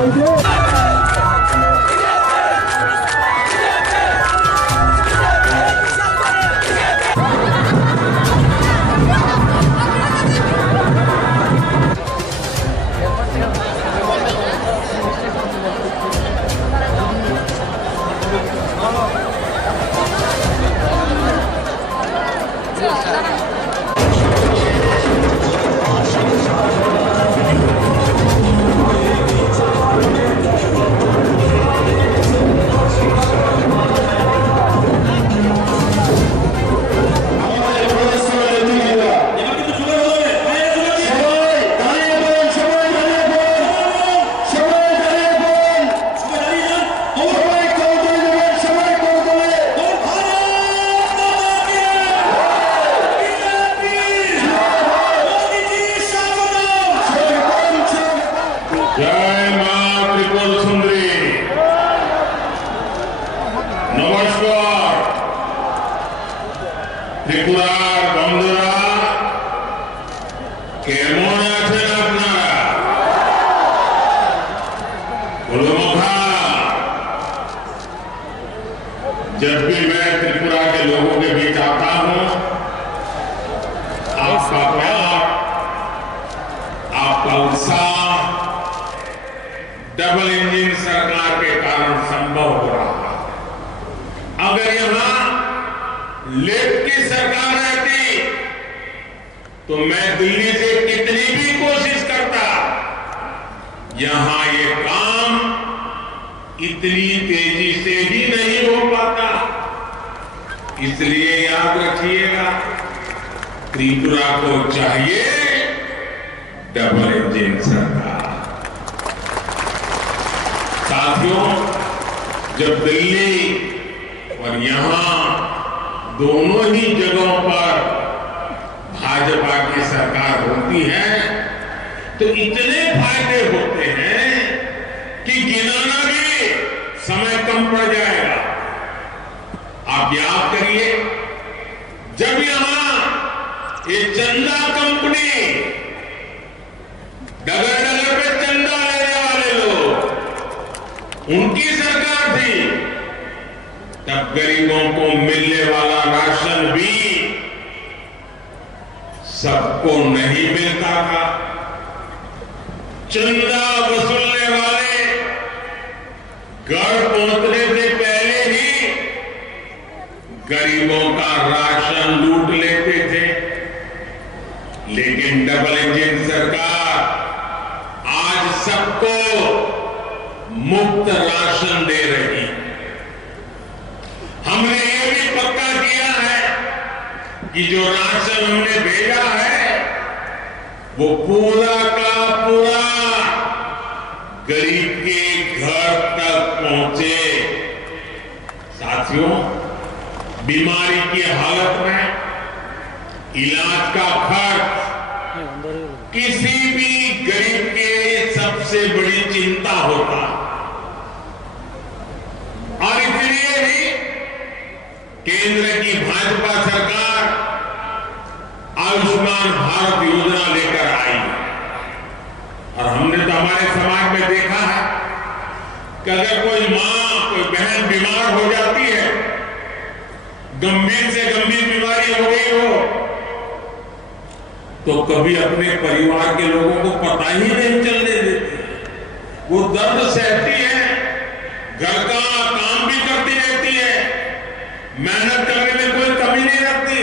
बधाई दे। जय मां त्रिपुर सुंदरी। नमस्कार त्रिपुरार बंधुरा केमन आছেন আপনারা? गुरुमुखा। जब भी मैं त्रिपुरा के लोगों के बीच आता हूं, आपका प्यार, आपका उत्साह डबल इंजन सरकार के कारण संभव हो रहा है। अगर यहां लेफ्ट की सरकार रहती तो मैं दिल्ली से कितनी भी कोशिश करता, यहां ये काम इतनी तेजी से भी नहीं हो पाता। इसलिए याद रखिएगा, त्रिपुरा को चाहिए डबल इंजन सरकार। साथियों, जब दिल्ली और यहां दोनों ही जगहों पर भाजपा की सरकार होती है तो इतने फायदे होते हैं कि गिनाना भी समय कम पड़ जाएगा। आप याद करिए, जब यहां ये चंदा कंपनी डगर डगर पे चंदा लेने वाले लोग, उनकी सरकार थी, तब गरीबों को मिलने वाला राशन भी सबको नहीं मिलता था। चंदा वसूलने वाले घर पहुंचने से पहले ही गरीबों का राशन लूट लेते थे। लेकिन डबल इंजन सरकार आज सबको मुफ्त राशन दे रही। हमने ये भी पक्का किया है कि जो राशन हमने भेजा है वो पूरा का पूरा गरीब के घर तक पहुंचे। साथियों, बीमारी की हालत में इलाज का खर्च किसी भी गरीब के सबसे बड़ी चिंता होता, और इसलिए ही केंद्र की भाजपा सरकार आयुष्मान भारत योजना लेकर आई। और हमने तो हमारे समाज में देखा है कि अगर कोई मां, कोई बहन बीमार हो जाती है, गंभीर से गंभीर बीमारी हो गई हो, तो कभी अपने परिवार के लोगों को पता ही नहीं चलने देती। वो दर्द सहती है, घर का काम भी करती रहती है, मेहनत करने में कोई कमी नहीं रखती,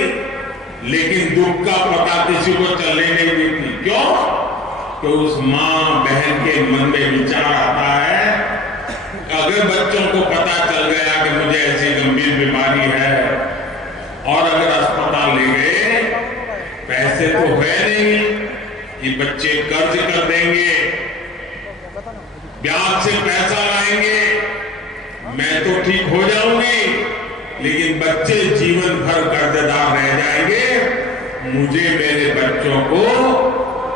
लेकिन दुख का पता किसी को चलने नहीं देती। क्यों? कि उस मां बहन के मन में विचार आता है, अगर बच्चों को पता चल गया कि मुझे ऐसी गंभीर बीमारी है और अगर अस्पताल ले गए, पैसे तो है नहीं, ये बच्चे कर्ज कर देंगे, ब्याज से पैसा लाएंगे, मैं तो ठीक हो जाऊंगी, लेकिन बच्चे जीवन भर कर्जदार रह जाएंगे। मुझे मेरे बच्चों को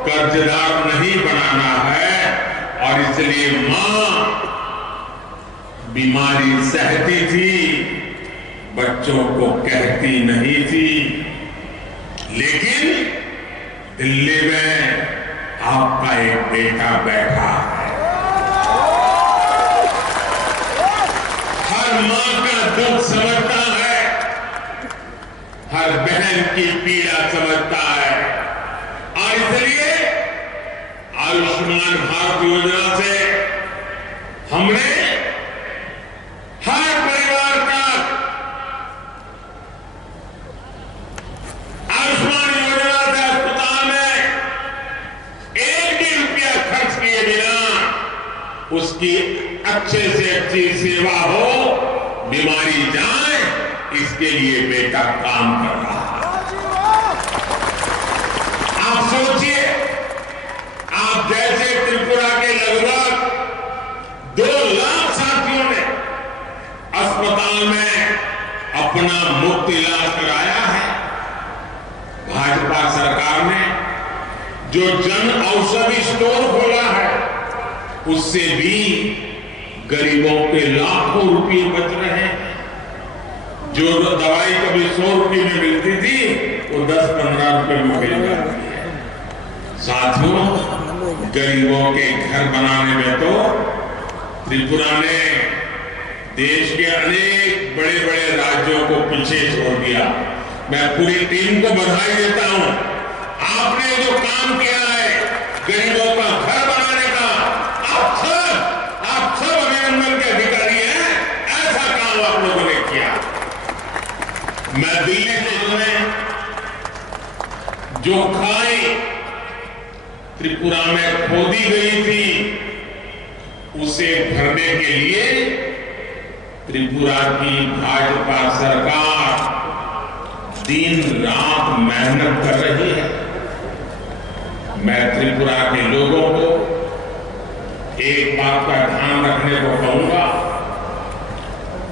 कर्जदार नहीं बनाना है, और इसलिए मां बीमारी सहती थी, बच्चों को कहती नहीं थी। लेकिन दिल्ली में आपका एक बेटा बैठा है, बहन की पीड़ा समझता है। और इसलिए आयुष्मान भारत योजना से हमने हर परिवार का आयुष्मान योजना से अस्पताल में एक भी रुपया खर्च किए बिना उसकी अच्छे से अच्छी सेवा हो, बीमारी जाए, इसके लिए बेटा काम कर रहा है। आप सोचिए, आप जैसे त्रिपुरा के लगभग 2 लाख साथियों ने अस्पताल में अपना मुफ्त इलाज कराया है। भाजपा सरकार ने जो जन औषधि स्टोर खोला है, उससे भी गरीबों के लाखों रुपए बच रहे हैं। जो दवाई कभी 100 रुपए में मिलती थी, वो 10-15 रुपए में मिल जाती है। साथियों, गरीबों के घर बनाने में तो त्रिपुरा ने देश के अनेक बड़े बड़े राज्यों को पीछे छोड़ दिया। मैं पूरी टीम को बधाई देता हूं। आपने जो काम किया है गरीबों का घर बनाने का, आप सब अभिनंदन के अधिकारी हैं। ऐसा काम आप लोगों ने किया। मैं दिल्ली से जो खाई त्रिपुरा में खोदी गई थी, उसे भरने के लिए त्रिपुरा की भाजपा सरकार दिन रात मेहनत कर रही है। मैं त्रिपुरा के लोगों को एक बात का ध्यान रखने को कहूंगा,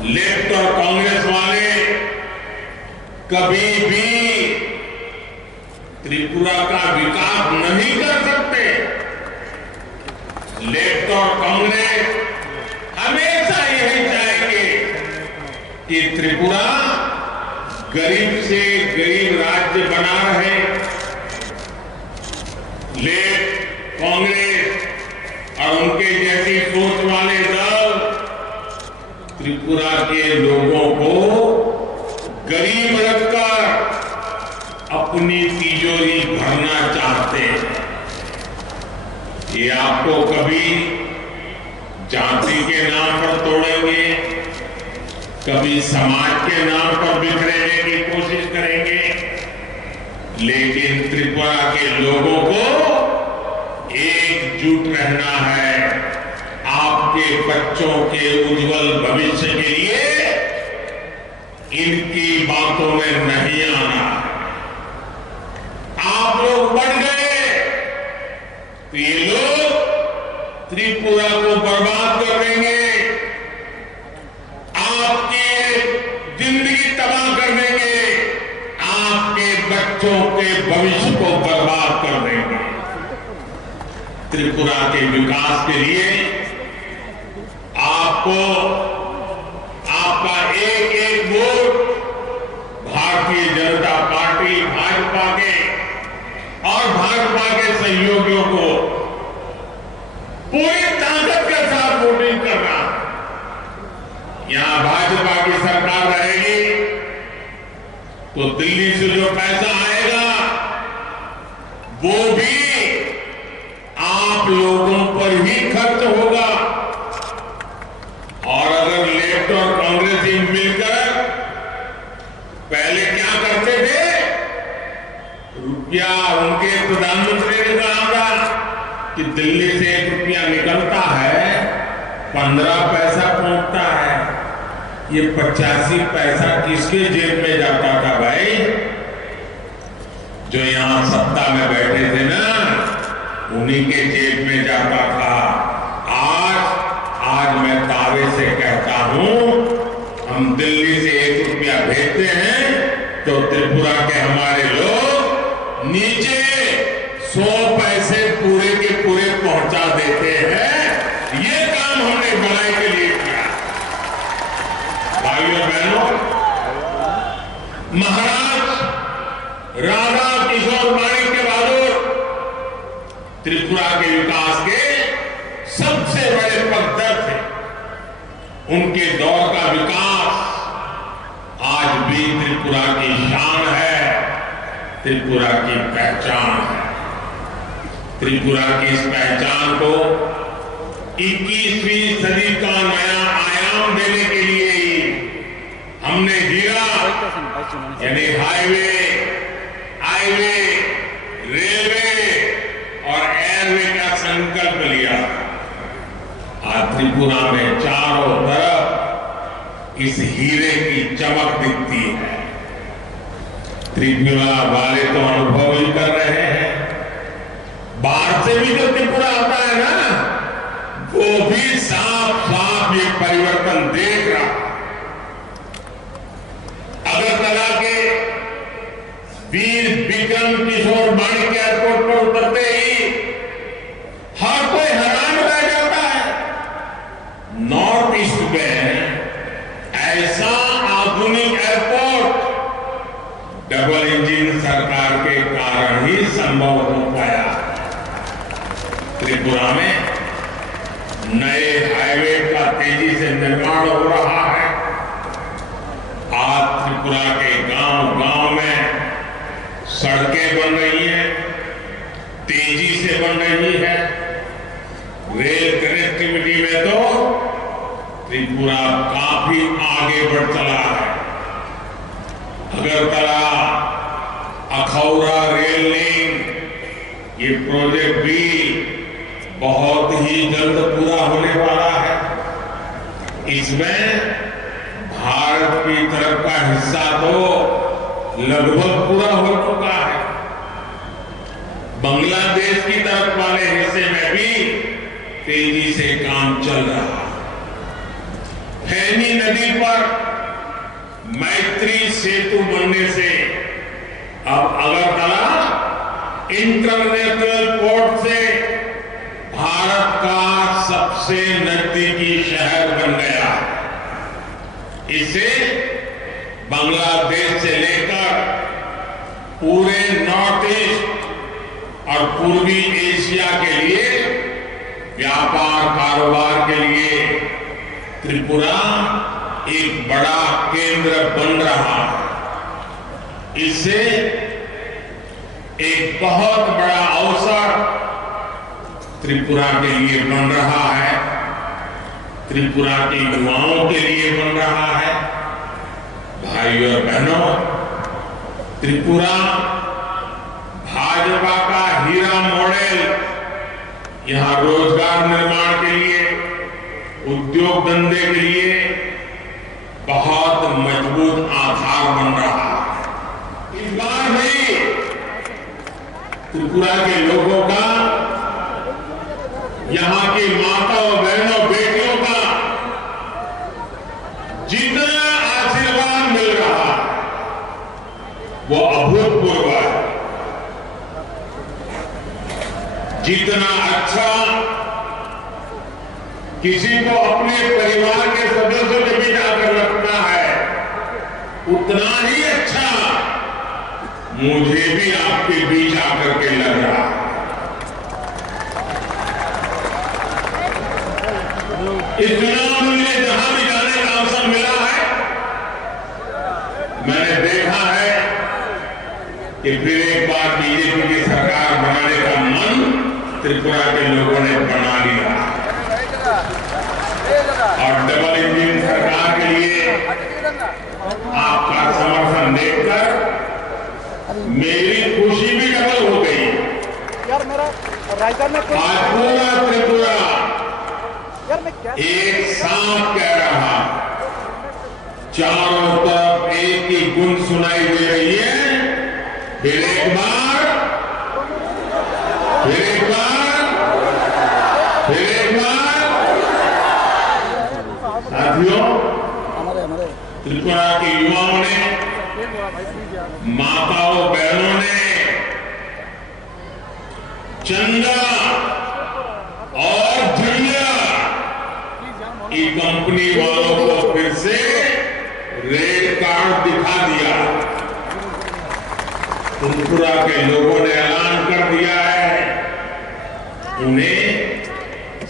लेफ्ट और कांग्रेस वाले कभी भी त्रिपुरा का विकास नहीं कर सकते। लेफ्ट और कांग्रेस हमेशा यही चाहेंगे कि त्रिपुरा गरीब से गरीब राज्य बना रहे। लेफ्ट, कांग्रेस और उनके जैसी सोच वाले दल त्रिपुरा के लोगों को गरीब रखकर अपनी तिजोरी भरना चाहते हैं। ये आपको कभी जाति के नाम पर तोड़ेंगे, कभी समाज के नाम पर बिखरेने की कोशिश करेंगे, लेकिन त्रिपुरा के लोगों को एकजुट रहना है। आपके बच्चों के उज्जवल भविष्य के लिए इनकी बातों में नहीं आना। आप लोग बढ़ गए तो ये लोग त्रिपुरा को बर्बाद कर देंगे, आपकी जिंदगी तबाह कर देंगे, आपके बच्चों के भविष्य को बर्बाद कर देंगे। त्रिपुरा के विकास के लिए आपको आपका एक एक वोट भारतीय जनता पार्टी, भाजपा के और भाजपा के सहयोगियों को पूरी ताकत के साथ वोटिंग करना। यहां भाजपा की सरकार रहेगी तो दिल्ली से जो पैसा आएगा वो भी आप लोगों पर ही खर्च होगा। और अगर लेफ्ट और कांग्रेस मिलकर पहले क्या करते थे, रुपया उनके प्रधानमंत्री ने कहा था कि दिल्ली से 1 रुपया निकलता है 15 पैसा पहुंचता है। ये 85 पैसा किसके जेब में जाता था भाई? जो यहां सत्ता में बैठे थे ना, उन्हीं के जेब में जाता था। आज मैं दावे से कहता हूं, हम दिल्ली से 1 रुपया भेजते हैं तो त्रिपुरा के हमारे लोग नीचे 100 पैसे पूरे के पूरे पहुंचा देते हैं। ये काम हमने भलाई के लिए किया। भाइयों बहनों, महाराज राधा किशोर माणिक के बहादुर त्रिपुरा के विकास के सबसे बड़े पगडंड थे। उनके दौर का विकास आज भी त्रिपुरा की शान है। त्रिपुरा की पहचान है। त्रिपुरा की इस पहचान को 21वीं सदी का नया आयाम देने के लिए ही हमने हीरा यानी हाईवे, रेलवे और एयरवे का संकल्प लिया। आज त्रिपुरा में चारों तरफ इस हीरे की चमक दिखती है। त्रिपुरा वाले तो अनुभव ही कर रहे हैं। बाहर से भी जो त्रिपुरा आता है ना, वो भी साफ साफ ये परिवर्तन देख रहा। अगरतला के वीर विक्रम किशोर माणिक एयरपोर्ट पर उतरते ही हर कोई हैरान रह जाता है। नॉर्थ ईस्ट में ऐसा आधुनिक एयरपोर्ट डबल इंजन सरकार के कारण ही संभव हो पाया। त्रिपुरा में नए हाईवे का तेजी से निर्माण हो रहा है। आज त्रिपुरा के गांव-गांव में सड़कें बन रही हैं, तेजी से बन रही है। रेल कनेक्टिविटी में तो त्रिपुरा काफी आगे बढ़ चला है। अगरतला अखौरा रेल लिंक ये प्रोजेक्ट भी बहुत ही जल्द पूरा होने वाला है। इसमें भारत की तरफ का हिस्सा तो लगभग पूरा हो चुका है। बांग्लादेश की तरफ वाले हिस्से में भी तेजी से काम चल रहा है। फैनी नदी पर मैत्री सेतु बनने से अब अगरतला इंटरनेशनल पोर्ट से भारत का सबसे नजदीकी शहर बन गया। इससे बांग्लादेश से लेकर पूरे नॉर्थ ईस्ट और पूर्वी एशिया के लिए व्यापार कारोबार के लिए त्रिपुरा एक बड़ा केंद्र बन रहा है। इससे एक बहुत बड़ा अवसर त्रिपुरा के लिए बन रहा है, त्रिपुरा के युवाओं के लिए बन रहा है। भाइयों और बहनों, त्रिपुरा भाजपा का हीरा मॉडल यहां रोजगार निर्माण के लिए, उद्योग धंधे के लिए बहुत मजबूत आधार बन रहा है। इस बार भी त्रिपुरा के लोगों का, यहां की माताओं, बहनों, बेटियों का जितना आशीर्वाद मिल रहा है वो अभूतपूर्व है। जितना अच्छा किसी को अपने परिवार के सदस्यों के बीच आकर रखना है, उतना ही अच्छा मुझे भी आपके बीच आकर के लग रहा है। इस चुनाव में मुझे जहां भी जाने का अवसर मिला है, मैंने देखा है कि फिर एक बार बीजेपी की सरकार बनाने का मन त्रिपुरा के लोगों ने बना लिया और डबल इंजन सरकार के लिए आपका समर्थन देखकर मेरी खुशी भी डबल हो गई। आज पूरा त्रिपुरा एक साथ कह रहा, चारों तरफ एक ही गुण सुनाई दे रही है। फिर एक बार, फिर एक बार, फिर एक बार। साथियों, त्रिपुरा के युवाओं ने, माताओं, बहनों ने चंदा और झंडा की कंपनी वालों को फिर से रेड कार्ड दिखा दिया। त्रिपुरा के लोगों ने ऐलान कर दिया है, उन्हें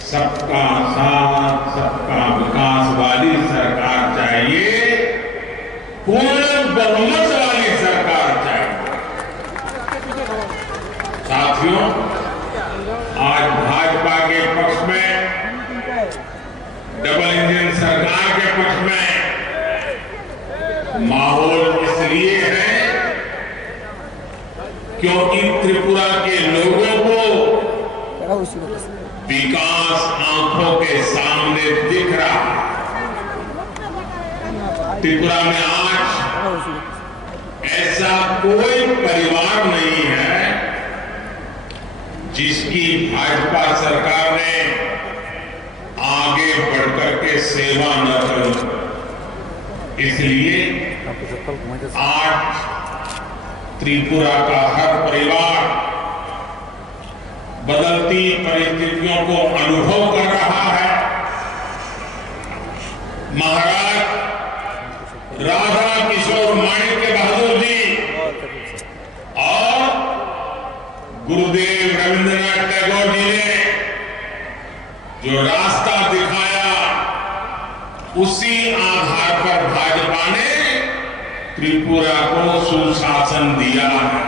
सबका साथ, सबका विकास वाली सरकार चाहिए, पूर्ण बहुमत वाली सरकार चाहिए। डबल इंजन सरकार के पक्ष में माहौल इसलिए है क्योंकि त्रिपुरा के लोगों को विकास आंखों के सामने दिख रहा है। त्रिपुरा में आज ऐसा कोई परिवार नहीं है जिसकी भाजपा सरकार ने आगे बढ़कर के सेवा न करी। इसलिए आज त्रिपुरा का हर परिवार बदलती परिस्थितियों को अनुभव कर रहा है। महाराज राधा किशोर माणिक्य बहादुर जी और गुरुदेव रविंद्रनाथ टैगोर जी ने जो रास्ता दिखाया, उसी आधार पर भाजपा ने त्रिपुरा को सुशासन दिया है।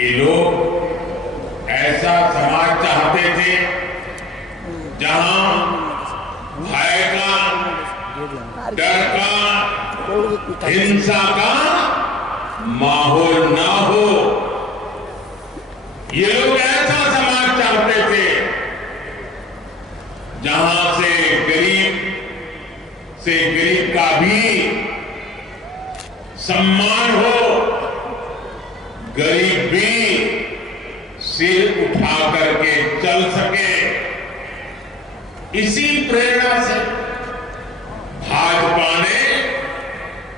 ये लोग ऐसा समाज चाहते थे जहां भय का, डर का, हिंसा का माहौल ना हो। ये लोग ऐसा समाज चाहते थे जहां से गरीब का भी सम्मान हो, गरीब भी सिर उठा करके चल सके। इसी प्रेरणा से भाजपा ने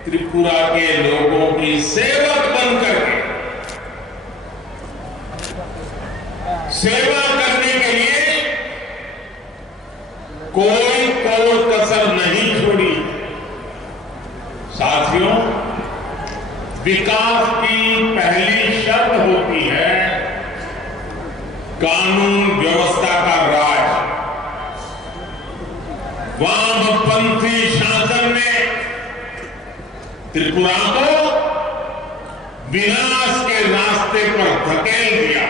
त्रिपुरा के लोगों की सेवक बनकर के सेवा करने के लिए कोई कसर नहीं छोड़ी। साथियों, विकास की पहली शर्त होती है कानून व्यवस्था का राज। वामपंथी शासन ने त्रिपुरा को विनाश के रास्ते पर धकेल दिया।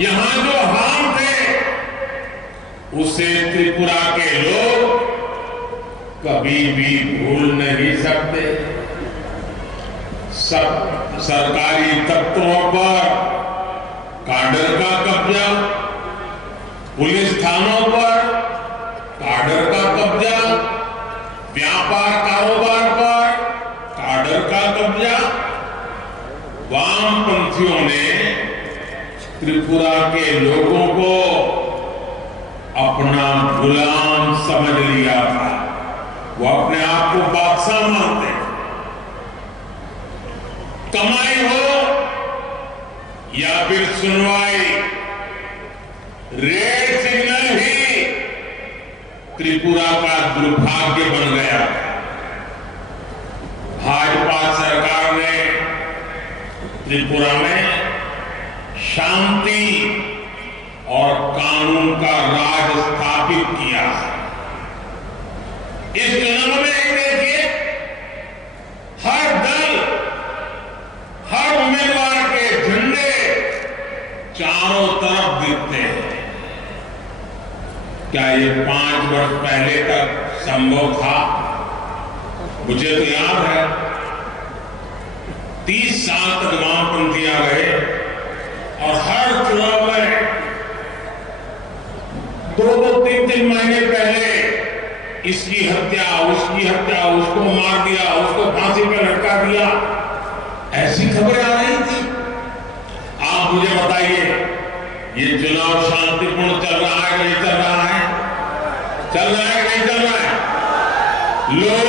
यहां जो हाल थे उसे त्रिपुरा के लोग कभी भी भूल नहीं सकते। सब सरकारी दफ्तरों पर काडर का कब्जा, पुलिस थानों पर काडर का कब्जा, व्यापार कारोबार पर काडर का कब्जा। वामपंथियों ने त्रिपुरा के लोगों को अपना गुलाम समझ लिया था। वो अपने आप को बादशाह मानते। कमाई हो या फिर सुनवाई, रेड सिग्नल ही त्रिपुरा का दुर्भाग्य बन गया। भाजपा सरकार ने त्रिपुरा में शांति और कानून का राज स्थापित किया है। इस चुनाव में देखिए, हर दल, हर उम्मीदवार के झंडे चारों तरफ दिखते हैं। क्या ये 5 वर्ष पहले तक संभव था? मुझे तो याद है 30 साल तक वामपंथियां रहे और हर चुनाव में 2-2, 3-3 महीने पहले इसकी हत्या, उसकी हत्या, उसको मार दिया, उसको फांसी पर लटका दिया, ऐसी खबरें आ रही थी। आप मुझे बताइए, ये चुनाव शांतिपूर्ण चल रहा है कि नहीं चल रहा है? चल रहा है कि नहीं चल रहा है? लोग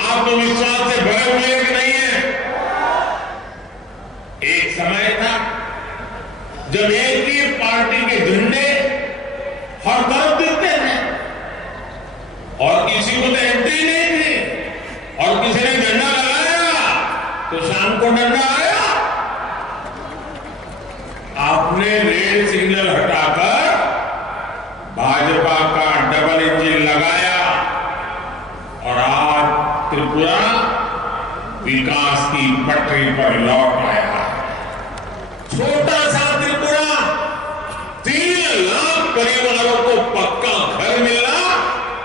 आत्मविश्वास से भरे हुए कि नहीं है? एक समय था जब एक ही पार्टी के झंडे हर तरफ दिखते थे और किसी को तो एंट्री नहीं थी, और किसी ने झंडा लगाया तो शाम को डंडा आया। आपने रेड सिग्नल हटाकर भाजपा का डबल इंजन लगाया और आज त्रिपुरा विकास की पटरी पर लौट आया। छोटा सा त्रिपुरा 3 लाख परिवारों को पक्का घर मिलना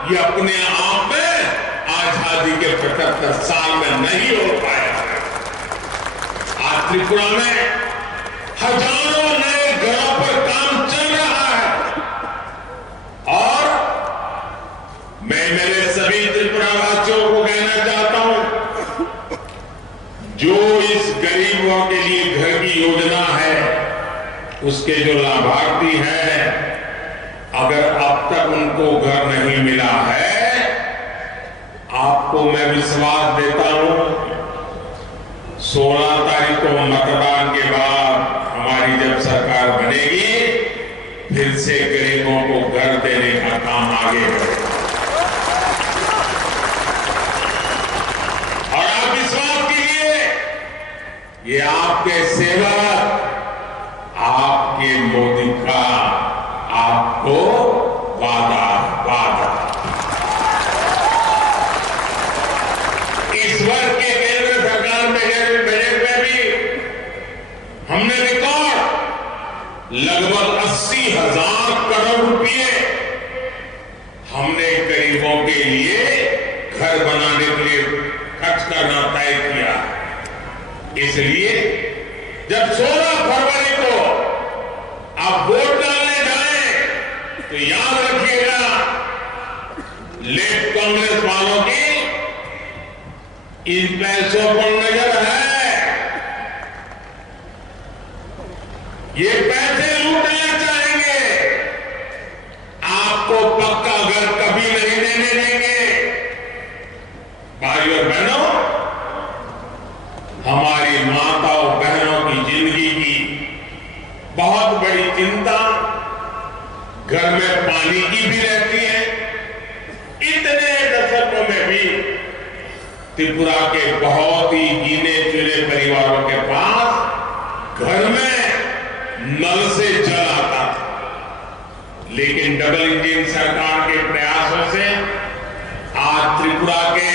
ये अपने आप में आजादी के 75 साल में नहीं हो पाया है। आज त्रिपुरा में हजारों नए घरों पर काम चल रहा है और मैं मेरे सभी त्रिपुरा वासियों को कहना चाहता हूं, जो इस गरीबों के लिए घर की योजना है उसके जो लाभार्थी हैं, अगर अब तक उनको घर नहीं मिला है, आपको मैं विश्वास देता हूं 16 तारीख को मतदान के बाद हमारी जब सरकार बनेगी फिर से गरीबों को घर देने का काम आगे बढ़ेगा। और आप विश्वास कीजिए, ये आपके सेवक आपके मोदी का आपको वादा इस वर्ष के केंद्र सरकार बजट में भी हमने रिकॉर्ड लगभग 80,000 करोड़ रुपए हमने गरीबों के लिए घर बनाने के लिए खर्च करना तय किया। इसलिए जब 16 फरवरी को आप वोट डालने जाएं तो याद रखिएगा, लेफ्ट कांग्रेस वालों की इन पैसों पर नजर है। ये पैसे लूटना चाहेंगे, आपको पक्का घर कभी नहीं देने देंगे। भाइयों और बहनों, हमारी माताओं बहनों की जिंदगी की बहुत बड़ी चिंता घर में पानी की भी रहती है। इतने दशकों में भी त्रिपुरा के बहुत ही गिने चुने परिवारों के पास घर में नल से जल आता था, लेकिन डबल इंजन सरकार के प्रयासों से आज त्रिपुरा के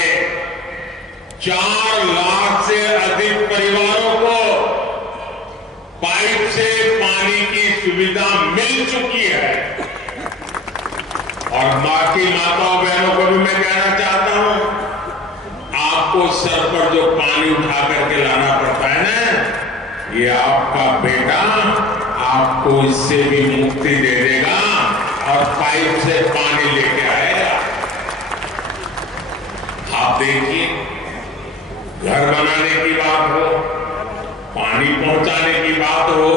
4 लाख से अधिक परिवारों को पाइप से पानी की सुविधा मिल चुकी है। और बाकी माताओं बहनों को भी मैं कहना चाहता हूं, आपको सर पर जो पानी उठा करके लाना पड़ता है ना, ये आपका बेटा आपको इससे भी मुक्ति दे देगा और पाइप से पानी लेके आएगा। आप देखिए, घर बनाने की बात हो, पानी पहुंचाने की बात हो,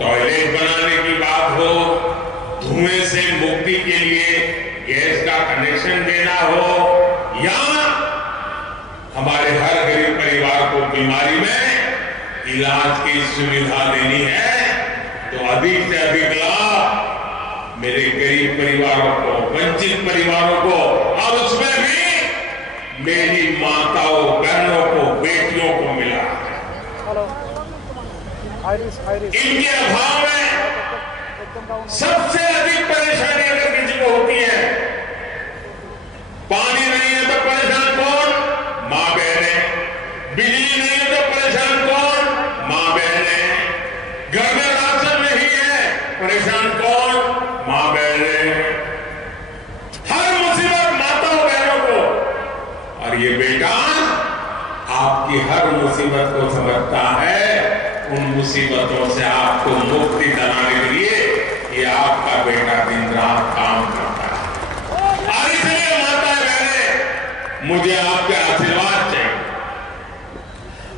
टॉयलेट बनाने की बात हो, धुएं से मुक्ति के लिए गैस का कनेक्शन देना हो, या हमारे हर गरीब परिवार को बीमारी में इलाज की सुविधा देनी है, तो अधिक से अधिक लाभ मेरे गरीब परिवारों को, वंचित परिवारों को, और उसमें भी मेरी माताओं बहनों को, बेटियों को मिला है। इनके अभाव में सबसे अधिक परेशानी अगर किसी को होती है, पानी नहीं है तो परेशान कौन? मां बहनें। बिजली नहीं है तो परेशान कौन? मां बहनें। घर में राशन नहीं है, परेशान कौन? मां बहनें। हर मुसीबत माताओं बहनों को, और ये बेटा आपकी हर मुसीबत को समझता है। उन मुसीबतों से आपको मुक्ति दिलाने के लिए ये आपका बेटा दिन रात काम करता है। और इसलिए माता बहनें, मुझे आपके आशीर्वाद चाहिए।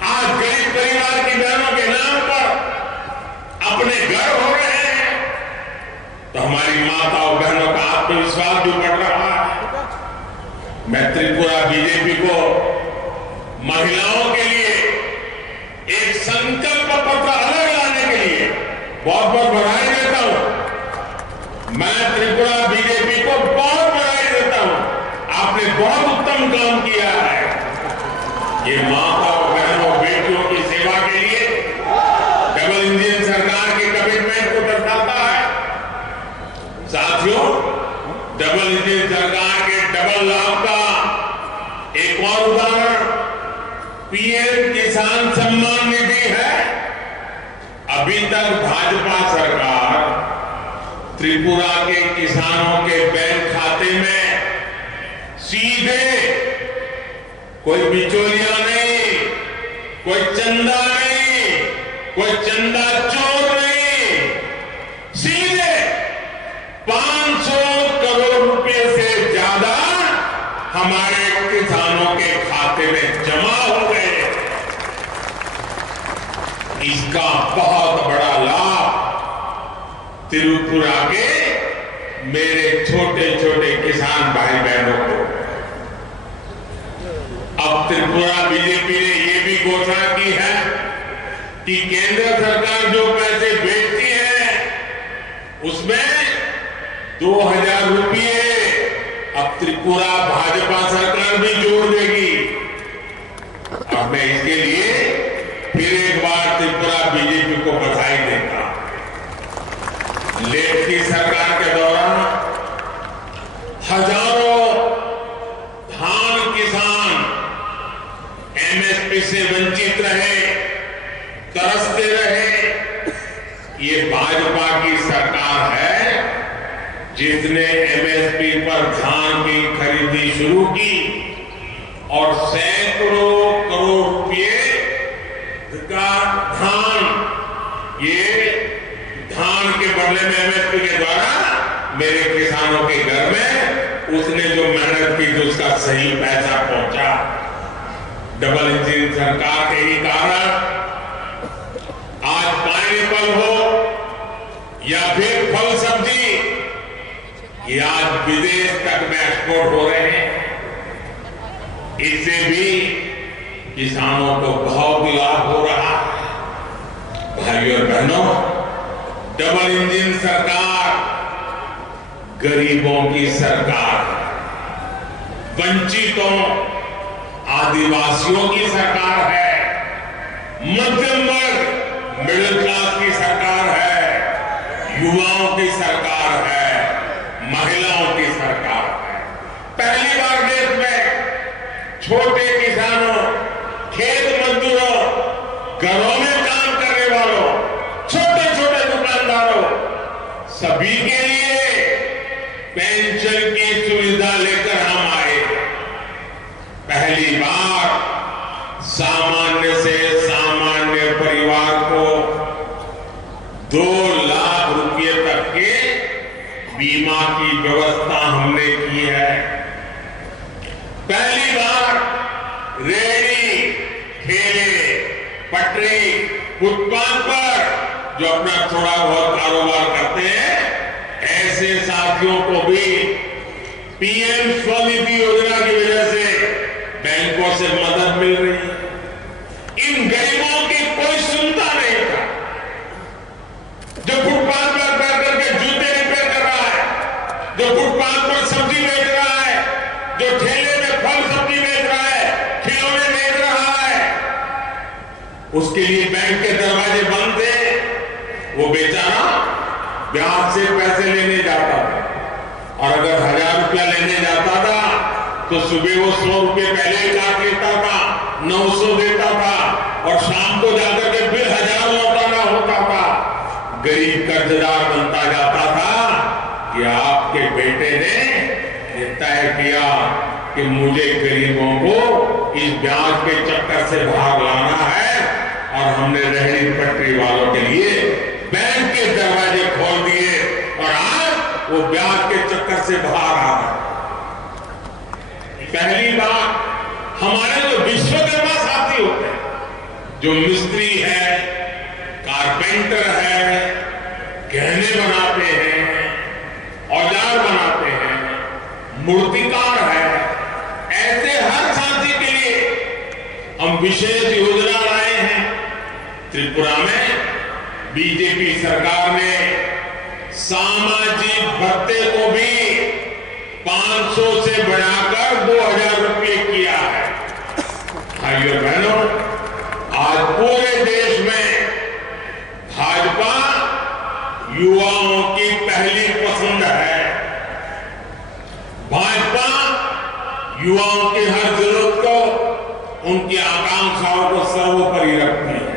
आज गरीब परिवार की बहनों के नाम पर अपने घर हो रहे हैं, तो हमारी माताओं बहनों का आत्मविश्वास भी बढ़ रहा है। मैं त्रिपुरा बीजेपी को महिलाओं के लिए एक संकल्प पत्र अलग लाने के लिए बहुत बहुत बधाई देता हूं। मैं त्रिपुरा बीजेपी को बहुत बधाई देता हूं। आपने बहुत उत्तम काम किया है। ये माताओं बहनों बेटियों की सेवा के लिए डबल इंजन सरकार के कमिटमेंट को दर्शाता है। साथियों, डबल इंजन सरकार के डबल लाभ का एक और उदाहरण पीएम किसान सम्मान निधि है। अभी तक भाजपा सरकार त्रिपुरा के किसानों के बैंक खाते में सीधे, कोई बिचौलिया नहीं, कोई चंदा नहीं, कोई चंदा चोर नहीं, सीधे 500 करोड़ रुपए से ज्यादा हमारे किसानों के खाते में जमा हो गए। इसका बहुत बड़ा लाभ त्रिपुरा के मेरे छोटे छोटे किसान भाई बहनों को। अब त्रिपुरा बीजेपी ने यह भी घोषणा की है कि केंद्र सरकार जो पैसे भेजती है उसमें 2000 रुपये अब त्रिपुरा भाजपा सरकार भी जोड़ देगी। अब मैं इसके लिए फिर एक बार त्रिपुरा बीजेपी को बधाई देता हूं। लेफ्ट की सरकार के दौरान हजारों धान किसान एमएसपी से वंचित रहे, तरसते रहे। ये भाजपा की सरकार है जिसने एमएसपी पर धान की खरीदी शुरू की और सैकड़ों करोड़ रुपए का धान, ये धान के बदले में एमएसपी के द्वारा मेरे किसानों के घर में उसने जो मेहनत की तो उसका सही पैसा पहुंचा। डबल इंजन सरकार के ही कारण आज पाइनएप्पल हो या फिर फल सब्जी, ये आज विदेश तक में एक्सपोर्ट हो रहे हैं। इससे भी किसानों को बहुत लाभ हो रहा है। भाइयों और बहनों, डबल इंजन सरकार गरीबों की सरकार है, वंचितों आदिवासियों की सरकार है, मध्यम वर्ग मिडिल क्लास की सरकार है, युवाओं की सरकार है, महिलाओं की सरकार है। पहली बार देश में छोटे किसानों, खेत मजदूरों, घरों में काम करने वालों, छोटे छोटे दुकानदारों, सभी के लिए पेंशन की सुविधा लेकर हम आए। पहली बार सामान्य से सामान्य परिवार को 2 लाख रुपए तक के बीमा की व्यवस्था हमने की है। पहली बार रेहड़ी, ठेले, पटरी, फुटपाथ पर जो अपना थोड़ा बहुत कारोबार करते हैं, ऐसे साथियों को भी पीएम स्वनिधि योजना की वजह से बैंकों से मदद मिल रही है। इन गरीबों की कोई सुनता नहीं था। जो फुटपाथ पर बैठ करके जूते रिपेयर कर रहा है, जो फुटपाथ पर सब्जी बेच रहा है, जो ठेले में फल सब्जी बेच रहा है, खिलौने बेच रहा है, उसके लिए बैंक के दरवाजे बंद थे। वो बेचारा ब्याज से पैसे लेने जाता था और अगर 1000 रुपया लेने जाता था तो सुबह वो 100 रुपये पहले काट लेता था, 900 देता था और शाम को जाकर के फिर 1000 लौटाना होता था। गरीब कर्जदार बनता जाता था कि आपके बेटे ने तय किया कि मुझे गरीबों को इस ब्याज के चक्कर से बाहर लाना है और हमने रेहड़ी पटरी वालों के लिए बैंक के दरवाजे खोल दिए और आज वो ब्याज के चक्कर से बाहर आ रहा है। पहली बार हमारे जो विश्वकर्मा साथी होते हैं, जो मिस्त्री है, कारपेंटर है, गहने बनाते हैं, औजार बनाते हैं, मूर्तिकार है, ऐसे हर साथी के लिए हम विशेष योजना लाए हैं। त्रिपुरा में बीजेपी सरकार ने सामाजिक भत्ते को भी 500 से बढ़ाकर 2000 रुपये किया है। भाइयों बहनों, आज पूरे देश में भाजपा युवाओं की पहली पसंद है। भाजपा युवाओं की हर जरूरत को, उनकी आकांक्षाओं को सर्वोपरि रखती है।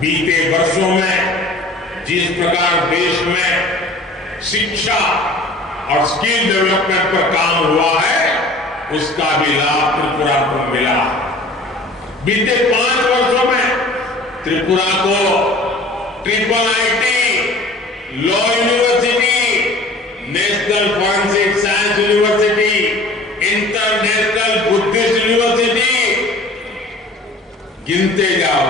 बीते वर्षों में जिस प्रकार देश में शिक्षा और स्किल डेवलपमेंट पर काम हुआ है, उसका भी लाभ त्रिपुरा को मिला। बीते 5 वर्षों में त्रिपुरा को IIIT, law university, national forensic science university, international Buddhist university, गिनते जाओ,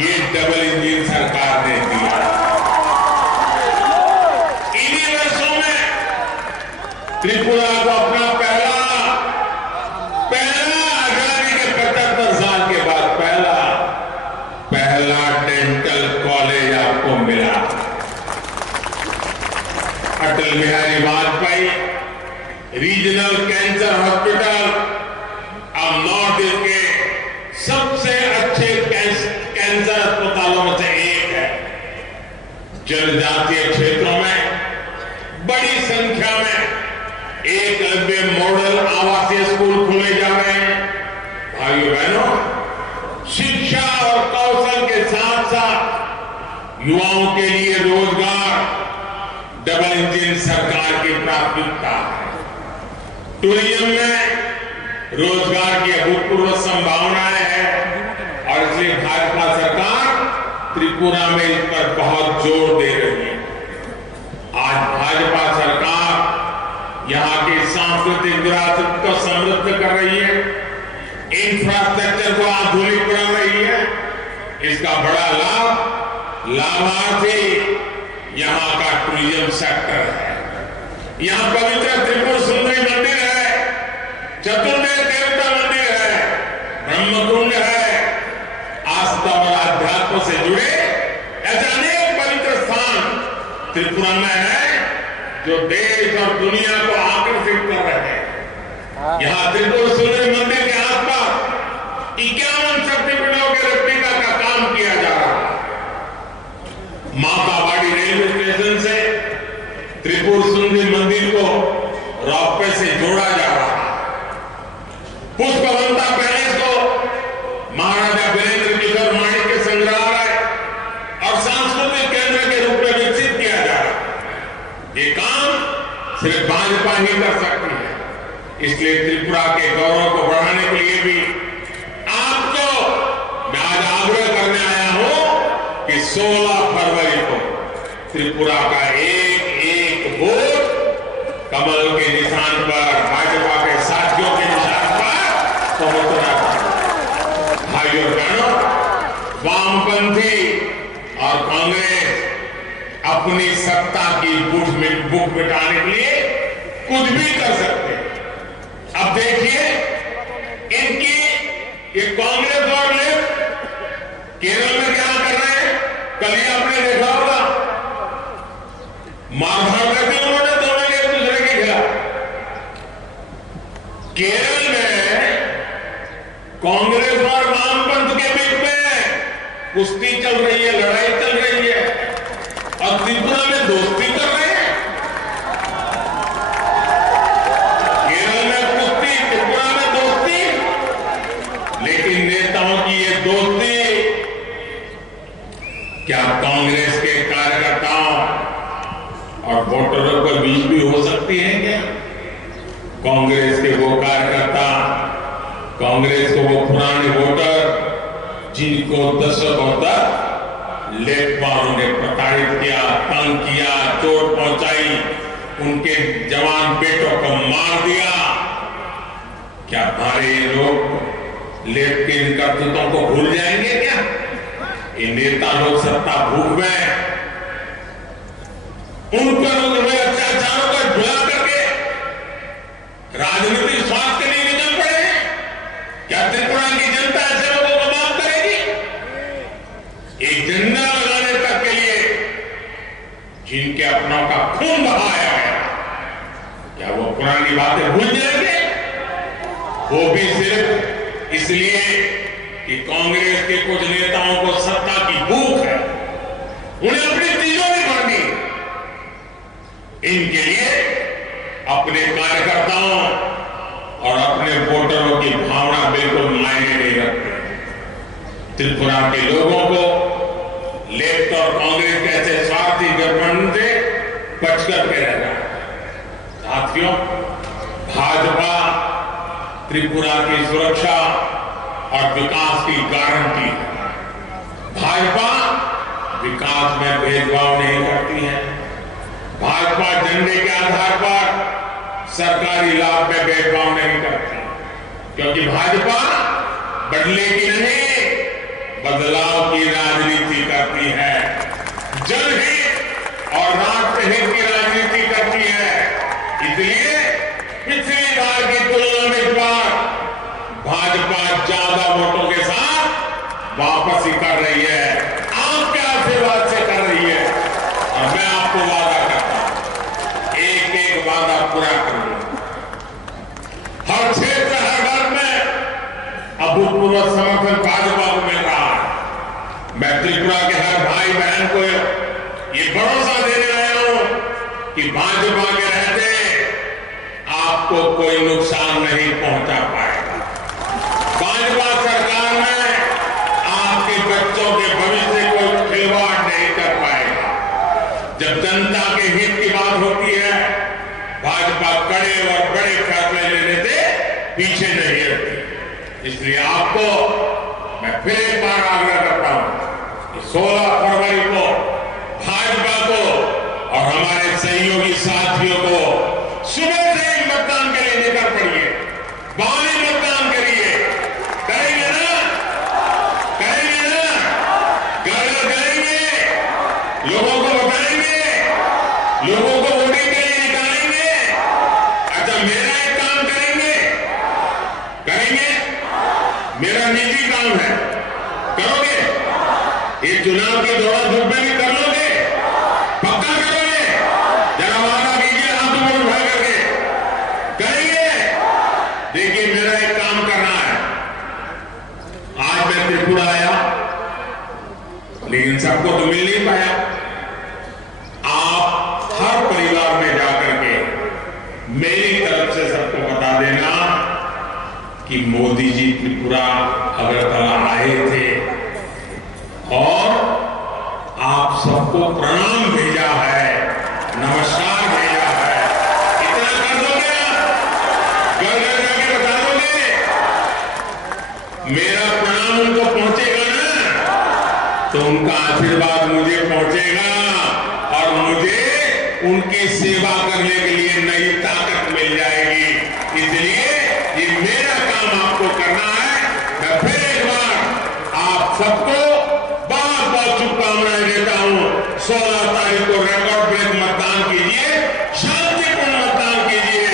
ये डबल इंजन सरकार ने दिया। इन्हीं वर्षों में त्रिपुरा को अपना पहला आजादी के 75 साल के बाद पहला डेंटल कॉलेज आपको मिला। Atal Bihari Vajpayee regional cancer hospital अब नॉर्थ ईस्ट के सबसे अच्छे कैंसर अस्पतालों में से एक है। जनजातीय क्षेत्रों में बड़ी संख्या में एकलव्य मॉडल आवासीय स्कूल खोले जा रहे हैं। भाइयों बहनों, शिक्षा और कौशल के साथ साथ युवाओं के लिए रोजगार डबल इंजन सरकार की प्राथमिकता है। टूरिज्म में रोजगार की अभूतपूर्व संभावनाएं हैं और इसलिए भाजपा सरकार त्रिपुरा में इस पर बहुत जोर दे रही है। आज भाजपा सरकार यहाँ की सांस्कृतिक विरासत को समृद्ध कर रही है, इंफ्रास्ट्रक्चर को आधुनिक बना रही है। इसका बड़ा लाभार्थी यहाँ का टूरिज्म सेक्टर है। यहाँ पवित्र त्रिपुर सुंदरी मंदिर है, चतुर्वेद देवता मंदिर है, ब्रह्मकुंड है। आस्था और आध्यात्म से जुड़े ऐसे अनेक पवित्र स्थान त्रिपुरा में है जो देश और दुनिया को आकर्षित कर रहे हैं। यहाँ त्रिपुर सुंदरी मंदिर के आसपास 51 शक्तिपीठों के रेप्लिका का काम किया जा रहा है। मातावाड़ी रेलवे स्टेशन से त्रिपुर सुंदरी मंदिर को रोपवे से जोड़ा जा रहा है। पुष्पवंता पैलेस को महाराजा वीरेंद्र किशोर माणिक्य संग्रहालय और सांस्कृतिक केंद्र के रूप में विकसित किया जा रहा है। ये काम सिर्फ भाजपा ही कर सकती है। इसलिए त्रिपुरा के गौरव को बढ़ाने के लिए भी आपको मैं आज आग्रह करने आया हूं कि 16 फरवरी को त्रिपुरा का एक वोट कमल के निशान पर, भाजपा के साथियों के निशान पर पहुंचना चाहिए। भाइयों बहनों, वामपंथी और कांग्रेस अपनी सत्ता की भूख मिटाने के लिए कुछ भी कर सकते हैं। अब देखिए ये कांग्रेस और लेफ्ट केरल में क्या कर रहे हैं। कल ही आपने देखा होगा, मारधाड़ करती उन्होंने दोनों ने एक दूसरे के खिलाफ। केरल में कांग्रेस और वामपंथ के बीच में कुश्ती चल रही है, लड़ाई चल रही है, और त्रिपुरा में दोस्ती कर रहे हैं। केरल में कुश्ती, त्रिपुरा में दोस्ती। लेकिन नेताओं की ये दोस्ती क्या कांग्रेस के कार्यकर्ताओं और वोटरों के बीच भी हो सकती है क्या? कांग्रेस के वो कार्यकर्ता, कांग्रेस के वो पुराने वोटर जिनको दशकों तक लेखपालों ने प्रताड़ित किया, तंग किया, चोट पहुंचाई, उनके जवान बेटों को मार दिया, क्या हमारे लोग लेफ्ट के इन करतूतों को भूल जाएंगे क्या? ये नेता लोग सत्ता भूख में उन पर हुए अत्याचारों को भुला करके राजनीतिक स्वार्थ के लिए निकल पड़े हैं। क्या त्रिपुरा की जनता ऐसे लोगों को माफ करेगी? एक झंडा लगाने तक के लिए जिनके अपनों का खून बहाया गया, क्या वो पुरानी बातें भूल जाएंगे? वो भी सिर्फ इसलिए कि कांग्रेस के कुछ नेताओं को सत्ता की भूख है, उन्हें अपनी तिजोरी भरनी। इनके लिए अपने कार्यकर्ताओं और अपने वोटरों की भावना बिल्कुल मायने नहीं रखते। त्रिपुरा के लोगों को लेफ्ट और कांग्रेस के ऐसे स्वार्थी गठबंधन से बच करके रहना। साथियों, भाजपा त्रिपुरा की सुरक्षा और विकास की गारंटी है। भाजपा विकास में भेदभाव नहीं करती है। भाजपा झंडे के आधार पर सरकारी लाभ में भेदभाव नहीं करती, क्योंकि भाजपा बदले की नहीं, बदलाव की राजनीति करती है, जनहित और राष्ट्रहित की राजनीति करती है। इसलिए पिछली बार की तुलना में इस बार भाजपा ज्यादा वोटों के साथ वापसी कर रही है, आपके आशीर्वाद से कर रही है। और मैं आपको वादा करता हूं, एक एक वादा पूरा करूंगा। हर क्षेत्र, हर वर्ग में अभूतपूर्व समर्थन भाजपा को मिल रहा है। मैं त्रिपुरा के हर भाई बहन को ये भरोसा देने आया हूं कि भाजपा के रहते आपको कोई नुकसान नहीं पहुंचा पाएगा। भाजपा सरकार में आपके बच्चों के भविष्य को खिलवाड़ नहीं कर पाएगा। जब जनता के हित की बात होती है, भाजपा कड़े और बड़े फैसले लेने से पीछे नहीं हटती। इसलिए आपको मैं फिर एक बार आग्रह करता हूं कि 16 फरवरी को भाजपा को और हमारे सहयोगी साथियों को सुबह से ही मतदान के लिए निकल पड़िए, बाहरी मतदान करिए। करेंगे ना? करेंगे ना? घर जाएंगे, लोगों को बताएंगे, लोगों को वोटिंग के लिए निकालेंगे। अच्छा, मेरा एक काम करेंगे, करेंगे, मेरा निजी काम है, करोगे? ये चुनाव की दौड़ा धूप में भी कर लोगे? पक्का करोगे? जरा वादा कीजिए, हाथ ऊपर उठा करके। करेंगे? देखिए, मेरा एक काम करना है। आज मैं त्रिपुरा आया, लेकिन सबको तो मिल नहीं पाया। आप हर परिवार में जाकर के मेरी तरफ से सबको बता देना कि मोदी जी त्रिपुरा अगरतला आए थे और आप सबको प्रणाम भेजा है, नमस्कार भेजा है। इतना कर दोगे आप? घर घर जाके बता दोगे? मेरा प्रणाम उनको पहुंचेगा ना, तो उनका आशीर्वाद मुझे पहुंचेगा और मुझे उनकी सेवा करने के लिए नई ताकत मिल जाएगी। इसलिए ये मेरा काम आपको करना है। मैं फिर एक बार आप सबको बहुत बहुत शुभकामनाएं देता हूं। 16 तारीख को रिकॉर्ड ब्रेक मतदान कीजिए, शांतिपूर्ण मतदान कीजिए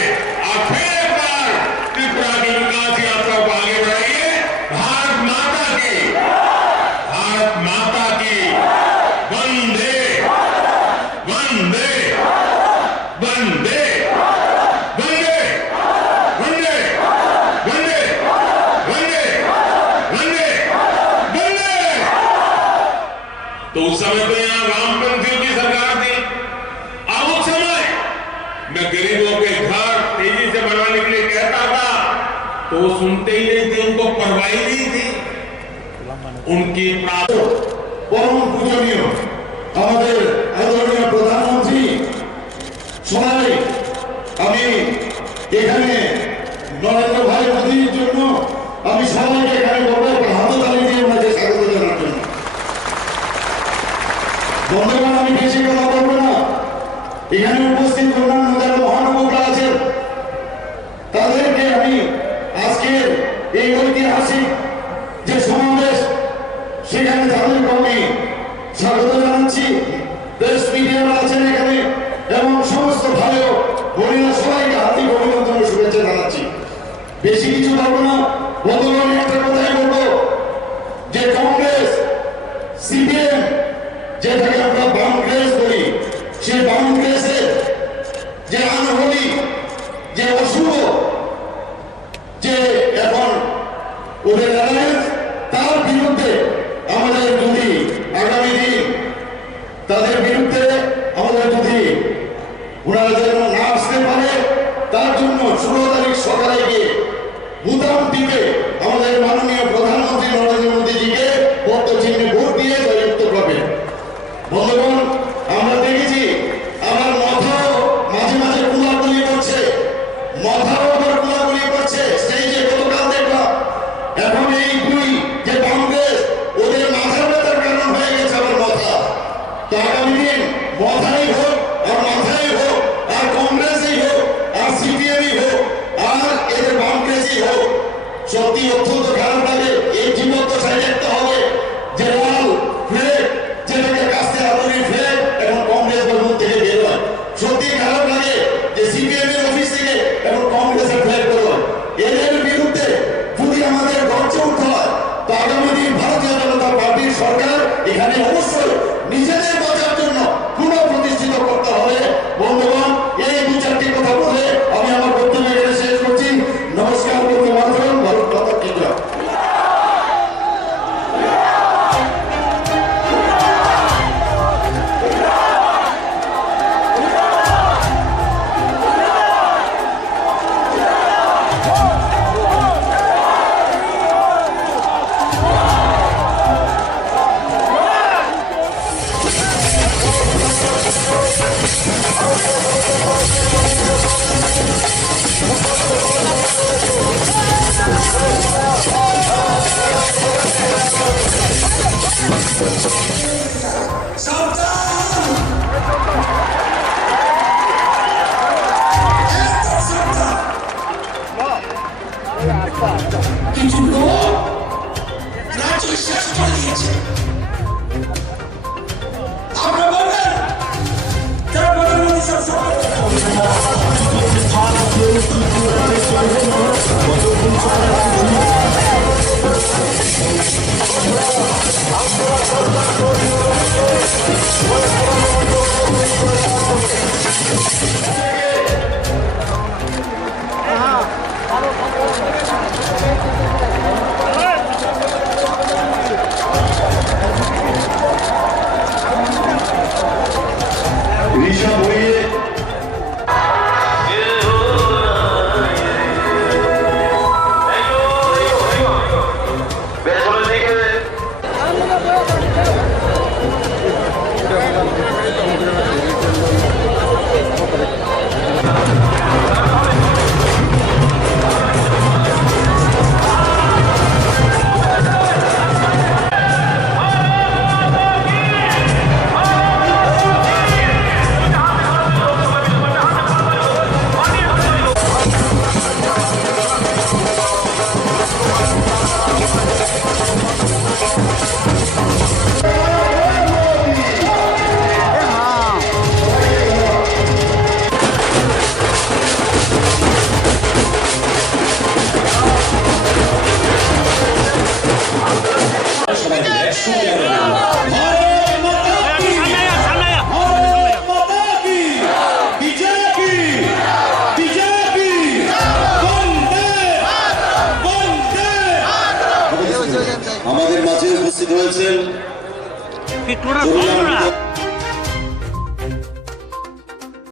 और फिर एक बार त्रिपुरा की विकास यात्रा को आगे बढ़ाइए। भारत माता की, भारत माता की वंदे वंदे वंदे वंदे वंदे वंदे वंदे वंदे वंदे। तो उस समय तो यहां वामपंथियों की सरकार थी। अब उस समय मैं गरीबों के घर तेजी से बनवाने के लिए कहता था, तो वो सुनते ही नहीं थे, उनको परवाह ही नहीं थी। उनकी परम पूजनीय আমাদের আদরণীয় প্রধানমন্ত্রী সবাই, আমি এখানে নরেন্দ্র ভাই মোদীর জন্য আমি সবাইকে এখানে বলবো হাততালি দিয়ে ওনাকে স্বাগত জানার জন্য। বন্ধুগণ, আমি বেশি কথা বলবো না। এখানে উপস্থিত অন্যান্য যারা মহানুভবরা আছেন তাদেরকে আমি আজকের এই ঐতিহাসিক যে সমাবেশ সেখানে তাদেরকে আমি স্বাগত জানাচ্ছি। দেশ মিডিয়ারা আছেন এখানে এবং সমস্ত ভাই বোনেরা সবাইকে হার্দিক অভিনন্দন ও শুভেচ্ছা জানাচ্ছি। বেশি কিছু বলবো না। বন্ধুগণ, একটা কথাই বলবো যে কংগ্রেস, সিপিএম যেটাকে আমরা বামগ্রেস বলি, সেই বামগ্রেসের যে আনহলি, যে অশুভ, যে এখন ওদের অ্যালায়েন্স, তার বিরুদ্ধে আমাদের যদি আগামী দিন তাদের বিরুদ্ধে আমাদের যদি ওনারা যেন না আসতে পারে, তার জন্য 16 তারিখ সকালে গিয়ে বুতাম টিপে আমাদের মাননীয় প্রধানমন্ত্রী নরেন্দ্র মোদীজিকে ভোট চিহ্নে ভোট দিয়ে জয়যুক্ত করবেন। বন্ধুগণ, আমরা দেখেছি আমার সত্যি অত্যন্ত খারাপ লাগে। এই জীবন তো সাইড রাখতে হবে যে লাল ফ্লেগ যেটাকে কাস্তে আদরি ফ্লেগ এখন কংগ্রেস ভবন থেকে বের হয়। সত্যি খারাপ লাগে যে সিপিএম এর অফিস থেকে এখন কংগ্রেসের ফ্লেগ বের হয়। এদের বিরুদ্ধে যদি আমাদের গর্জে উঠতে হয় তো আগামী দিন ভারতীয় জনতা পার্টির সরকার এখানে অবশ্যই নিজেদের বাঁচার জন্য পুনঃপ্রতিষ্ঠিত করতে হবে। বন্ধুগণ, এই দু চারটি কথা বলে আমি আমার বক্তব্য এখানে শেষ করছি। নমস্কার, বন্ধু মাতরম, ভারত মাতা কি জয়। কিছু লোক রাজ্য শেষ করে দিয়েছে। আপনারা বলবেন যারা প্রধানমন্ত্রী ঋষভ হয়ে আমাদের মাঝে উপস্থিত হয়েছেন